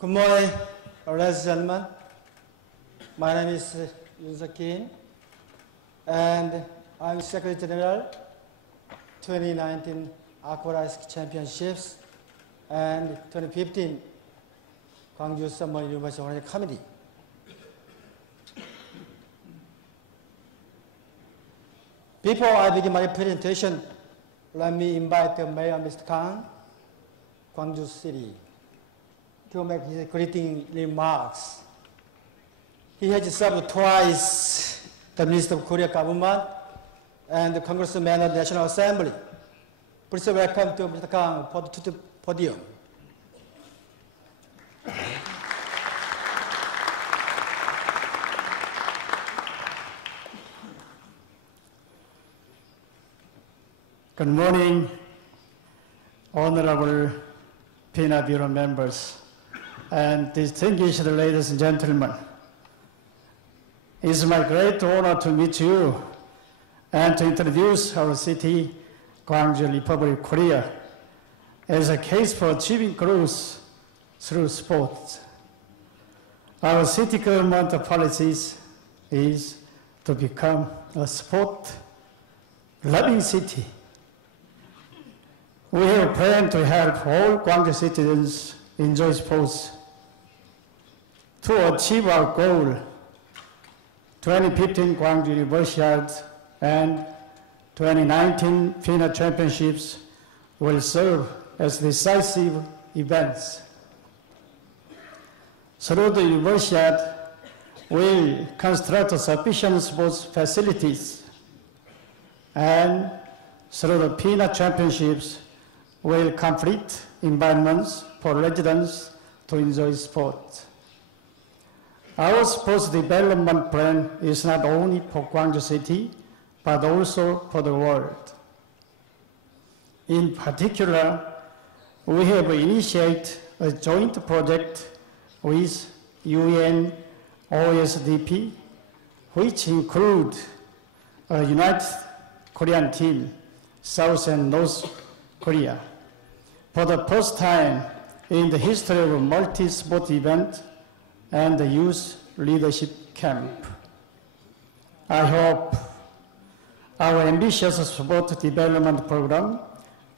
Good morning, ladies and gentlemen. My name is Yoon-Suk Kim, and I'm Secretary General 2019 Aquarius Championships and 2015 Gwangju Summer University Organizing Committee. Before I begin my presentation, let me invite the Mayor, Mr. Kang, Gwangju City, to make his greeting remarks. He has served twice the Minister of Korea government and the Congressman of the National Assembly. Please welcome to Mr. Kang to the podium. Good morning, Honorable PINA Bureau members and distinguished ladies and gentlemen. It is my great honor to meet you and to introduce our city, Gwangju, Republic of Korea, as a case for achieving growth through sports. Our city government policies is to become a sport-loving city. We have planned to help all Gwangju citizens enjoy sports. To achieve our goal, 2015 Gwangju Universiade and 2019 FINA Championships will serve as decisive events. Through the Universiade, we construct sufficient sports facilities, and through the FINA Championships, will complete environments for residents to enjoy sports. Our sports development plan is not only for Gwangju City, but also for the world. In particular, we have initiated a joint project with UN OSDP, which include a united Korean team, South and North Korea. For the first time in the history of a multi-sport event and the youth leadership camp. I hope our ambitious sport development program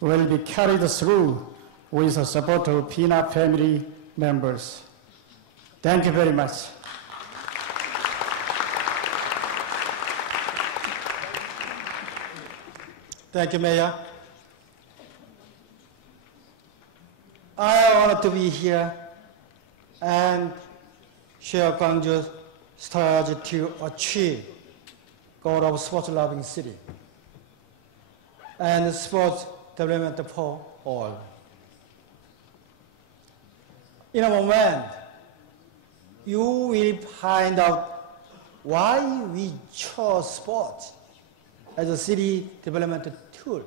will be carried through with the support of PINA family members. Thank you very much. Thank you, Mayor. I am honored to be here and share Gwangju's strategy to achieve goal of sports-loving city and sports development for all. In a moment, you will find out why we chose sports as a city development tool.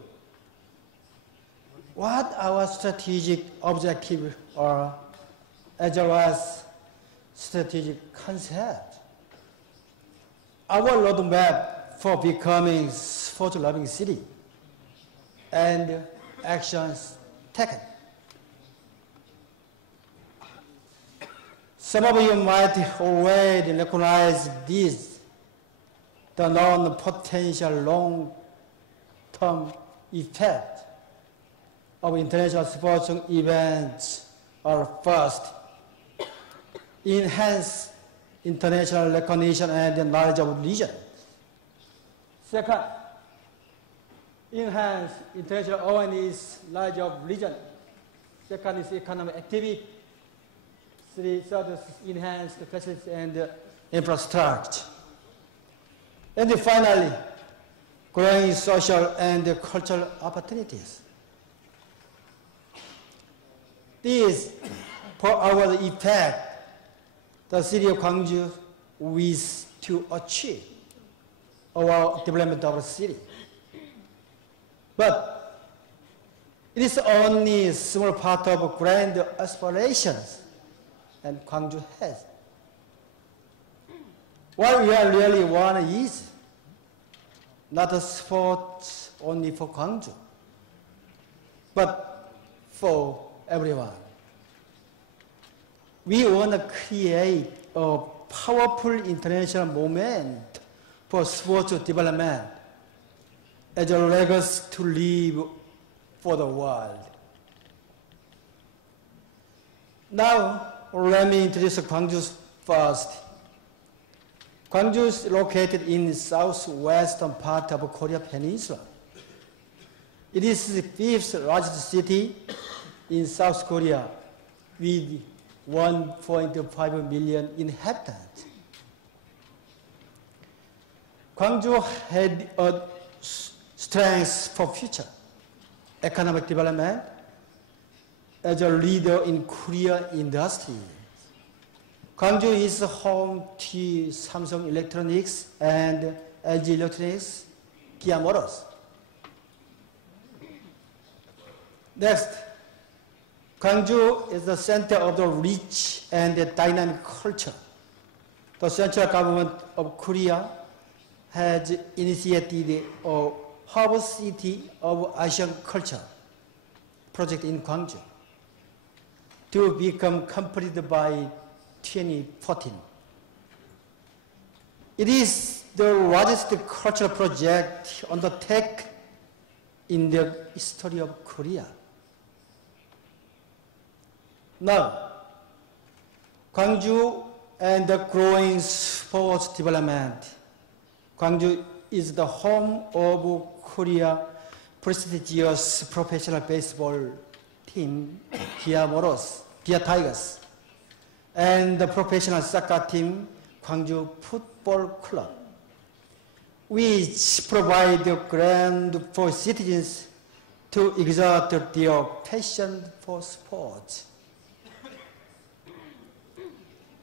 What our strategic objectives are, as well as strategic concept. Our roadmap for becoming sport-loving city and actions taken. Some of you might already recognize this, the non-potential long-term effect of international sports events are: first, enhance international recognition and the knowledge of region. Second, enhance international awareness, knowledge of region. Second is economic activity. Third is enhance the facilities and infrastructure. And finally, growing social and cultural opportunities. This, for our effect, the city of Gwangju wishes to achieve our development of the city. But it is only a small part of grand aspirations and Gwangju has. What we really want is not a sport only for Gwangju, but for everyone. We want to create a powerful international movement for sports development as a legacy to leave for the world. Now, let me introduce Gwangju first. Gwangju is located in the southwestern part of Korea Peninsula. It is the fifth largest city in South Korea with 1.5 million inhabitants. Gwangju had a strength for future economic development as a leader in Korean industry. Gwangju is home to Samsung Electronics and LG Electronics, Kia Motors. Next, Gwangju is the center of the rich and dynamic culture. The central government of Korea has initiated a Harbor City of Asian Culture project in Gwangju to become completed by 2014. It is the largest cultural project undertaken in the history of Korea. Now, Gwangju and the growing sports development. Gwangju is the home of Korea's prestigious professional baseball team, Kia Tigers, and the professional soccer team, Gwangju Football Club, which provide the ground for citizens to exert their passion for sports.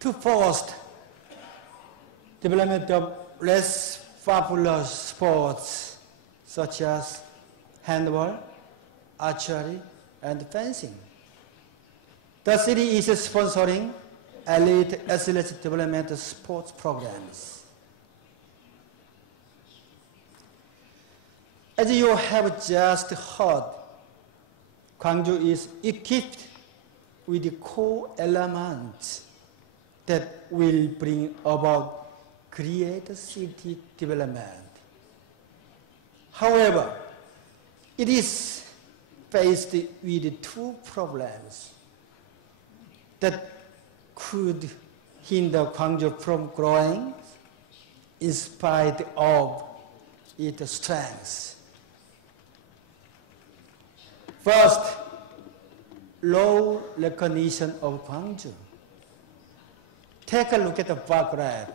To foster development of less popular sports such as handball, archery, and fencing. The city is sponsoring elite athletes development sports programs. As you have just heard, Gwangju is equipped with the core elements that will bring about great city development. However, it is faced with two problems that could hinder Gwangju from growing in spite of its strengths. First, low recognition of Gwangju. Take a look at the bar graph.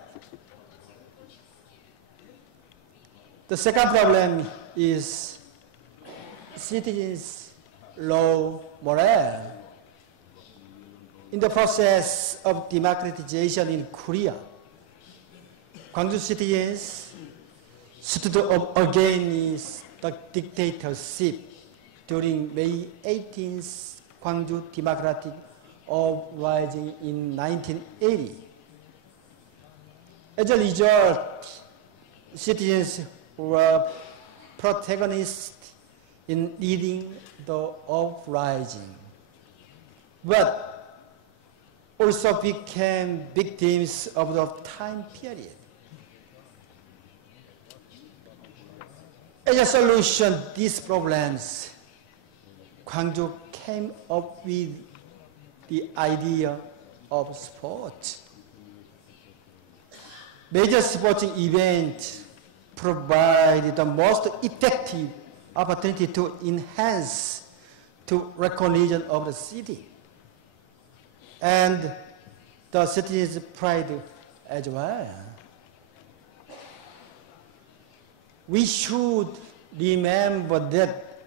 The second problem is citizens' low morale. In the process of democratization in Korea, Gwangju citizens stood up against the dictatorship during May 18th Gwangju Democratic Uprising in 1980. As a result, citizens were protagonists in leading the uprising, but also became victims of the time period. As a solution to these problems, Gwangju came up with the idea of sports. Major sporting events provide the most effective opportunity to enhance the recognition of the city and the city's pride as well. We should remember that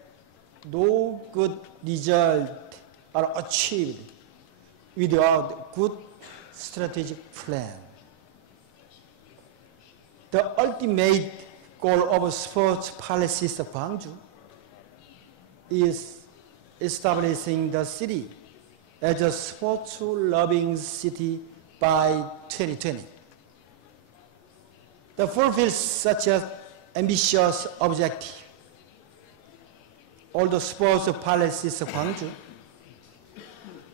no good results are achieved without good strategic plan. The ultimate goal of sports policies of Gwangju is establishing the city as a sports-loving city by 2020. To fulfill such an ambitious objective, all the sports policies of Gwangju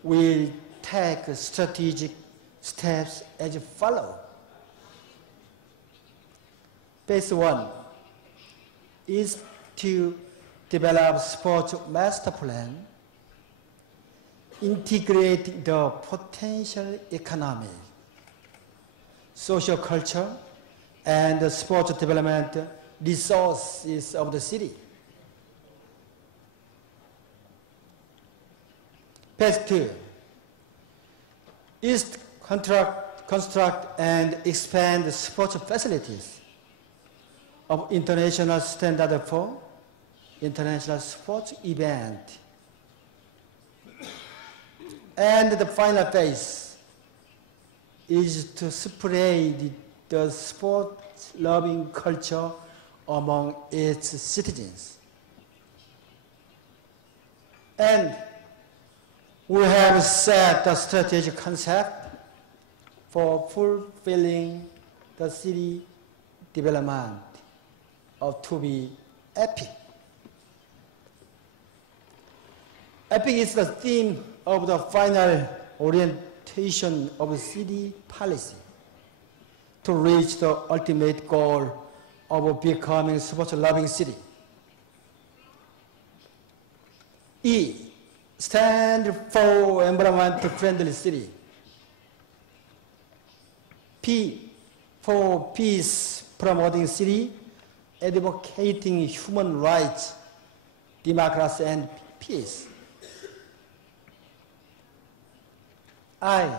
will take strategic steps as follows. Phase 1 is to develop sports master plan, integrate the potential economic, social culture, and the sports development resources of the city. Phase 2 is to construct and expand the sports facilities of international standard for international sports event. And the final phase is to spread the sports loving culture among its citizens. And we have set a strategic concept for fulfilling the city development of to be epic. Epic is the theme of the final orientation of the city policy to reach the ultimate goal of becoming a sports-loving city. E, stand for environment-friendly city. P, for peace-promoting city, advocating human rights, democracy, and peace. I,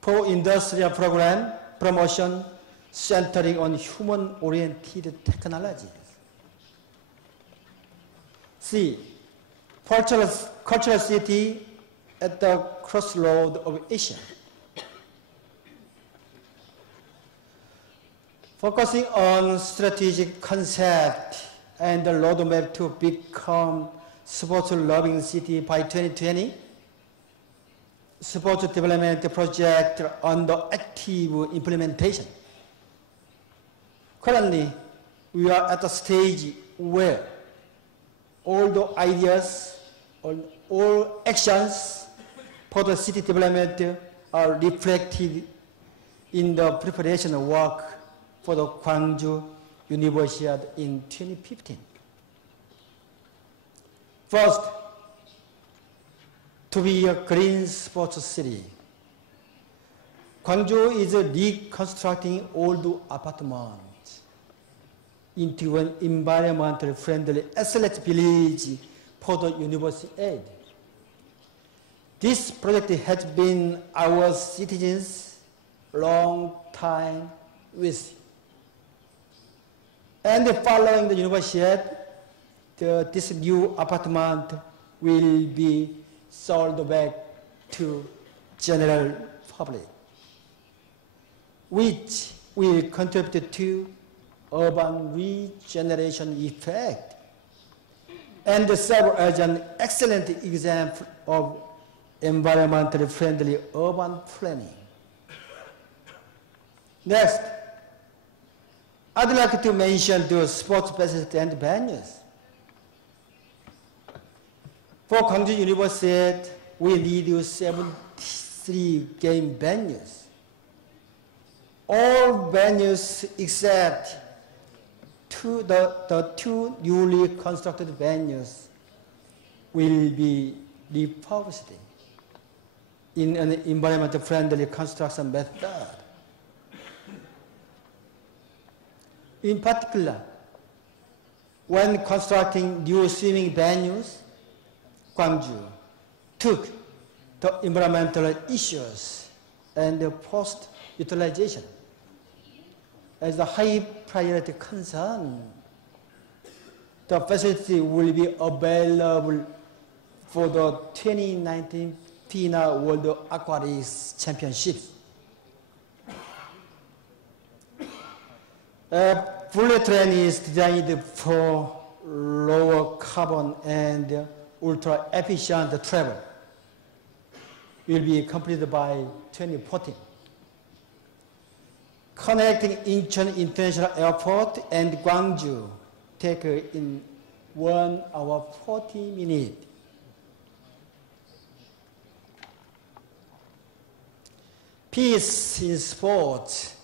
for industrial program promotion centering on human-oriented technologies. C, cultural city at the crossroad of Asia. Focusing on strategic concept and the roadmap to become sports-loving city by 2020, sports development project under active implementation. Currently, we are at a stage where all the ideas, all actions for the city development are reflected in the preparation work for the Gwangju Universiade in 2015. First, to be a green sports city. Gwangju is reconstructing old apartments into an environmentally friendly athlete village for the university aid. This project has been our citizens' long time wish. And following the university, this new apartment will be sold back to general public, which will contribute to urban regeneration effect and serve as an excellent example of environmentally friendly urban planning. Next, I'd like to mention the sports facilities and venues. For Gwangju University, we need 73 game venues. All venues except the two newly constructed venues will be refurbished in an environmentally friendly construction method. In particular, when constructing new swimming venues, Gwangju took the environmental issues and the post-utilization as a high priority concern. The facility will be available for the 2019 FINA World Aquatics Championships. Bullet train is designed for lower carbon and ultra efficient travel. Will be completed by 2014. Connecting Incheon International Airport and Gwangju take in 1 hour 40 minutes. Peace in sports.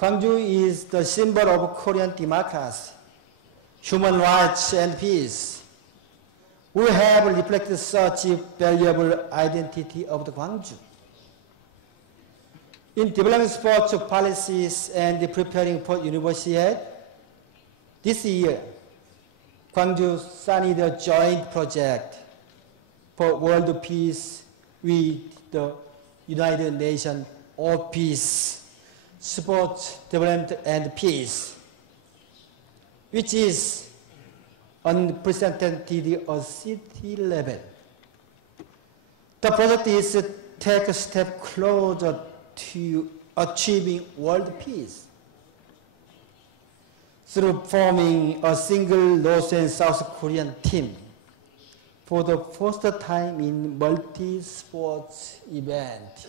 Gwangju is the symbol of Korean democracy, human rights, and peace. We have reflected such a valuable identity of the Gwangju. In developing sports policies and preparing for university, this year, Gwangju signed a joint project for world peace with the United Nations Office, Sports Development and Peace, which is unprecedented at city level. The project is to take a step closer to achieving world peace through forming a single North and South Korean team for the first time in multi-sports event.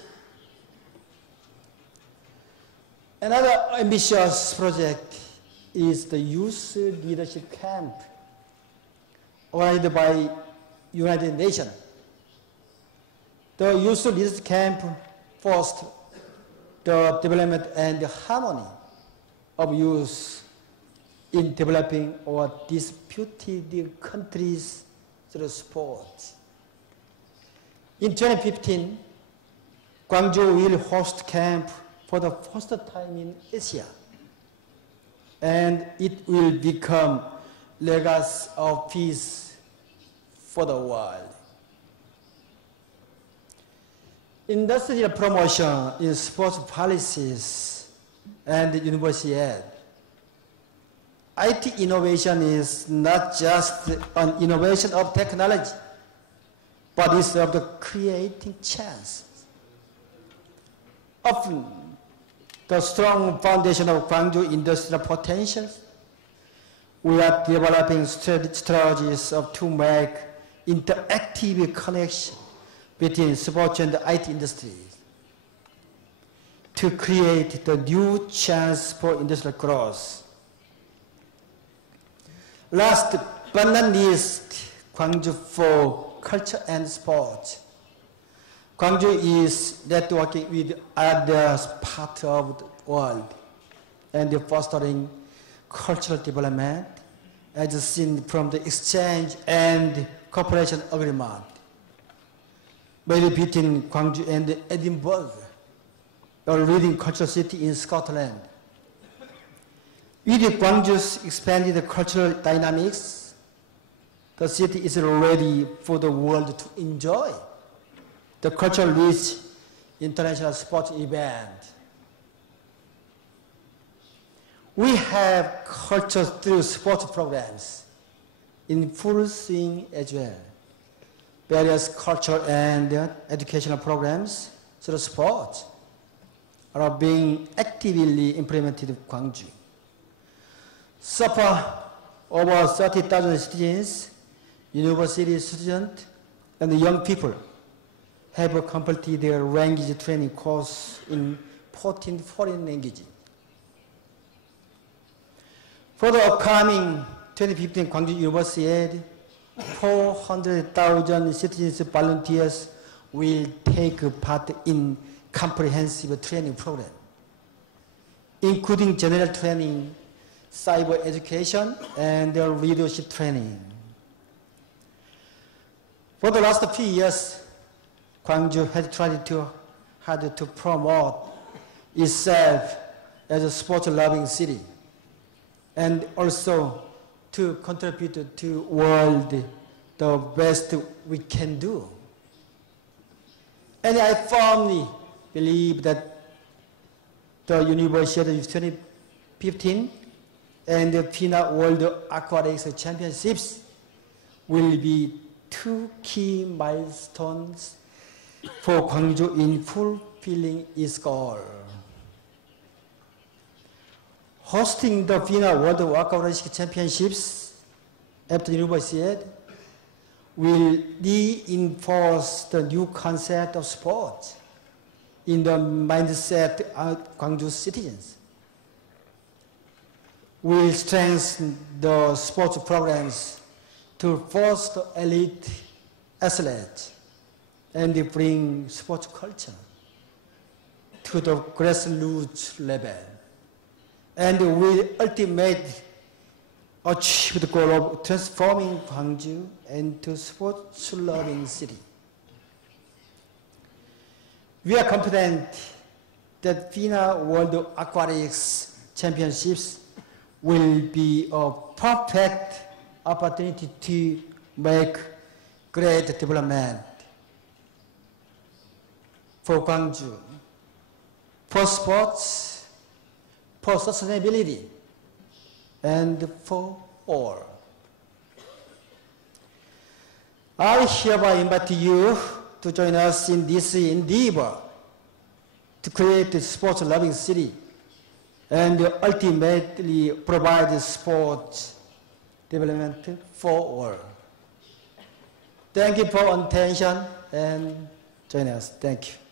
Another ambitious project is the Youth Leadership Camp organized by United Nations. The Youth Leadership Camp fosters the development and harmony of youth in developing or disputed countries through sports. In 2015, Gwangju will host camp for the first time in Asia, and it will become legacy of peace for the world. Industrial promotion in sports policies and university ed. IT innovation is not just an innovation of technology, but it's of the creating chance. Often, the strong foundation of Gwangju industrial potentials, we are developing strategies to make interactive connection between sports and the IT industries to create the new chance for industrial growth. Last but not least, Gwangju for culture and sports. Gwangju is networking with other parts of the world and fostering cultural development as seen from the exchange and cooperation agreement made between Gwangju and Edinburgh, a leading cultural city in Scotland. With Gwangju's expanded cultural dynamics, the city is ready for the world to enjoy the cultural-rich international sports event. We have culture through sports programs in full swing as well. Various cultural and educational programs through sports are being actively implemented in Gwangju. So far, over 30,000 students, university students, and young people have completed their language training course in 14 foreign languages. For the upcoming 2015 Gwangju University, 400,000 citizens volunteers will take part in comprehensive training program, including general training, cyber education, and leadership training. For the last few years, Gwangju has tried hard to promote itself as a sports-loving city, and also to contribute to world the best we can do. And I firmly believe that the University of 2015 and the FINA World Aquatics Championships will be two key milestones for Gwangju in fulfilling its goal. Hosting the FINA World Aquatics Championships after University will reinforce the new concept of sports in the mindset of Gwangju citizens. Will strengthen the sports programs to foster elite athletes and bring sports culture to the grassroots level, and will ultimately achieve the goal of transforming Gwangju into a sports-loving city. We are confident that FINA World Aquatics Championships will be a perfect opportunity to make great development for Gwangju, for sports, for sustainability, and for all. I hereby invite you to join us in this endeavor to create a sports-loving city and ultimately provide sports development for all. Thank you for attention and join us. Thank you.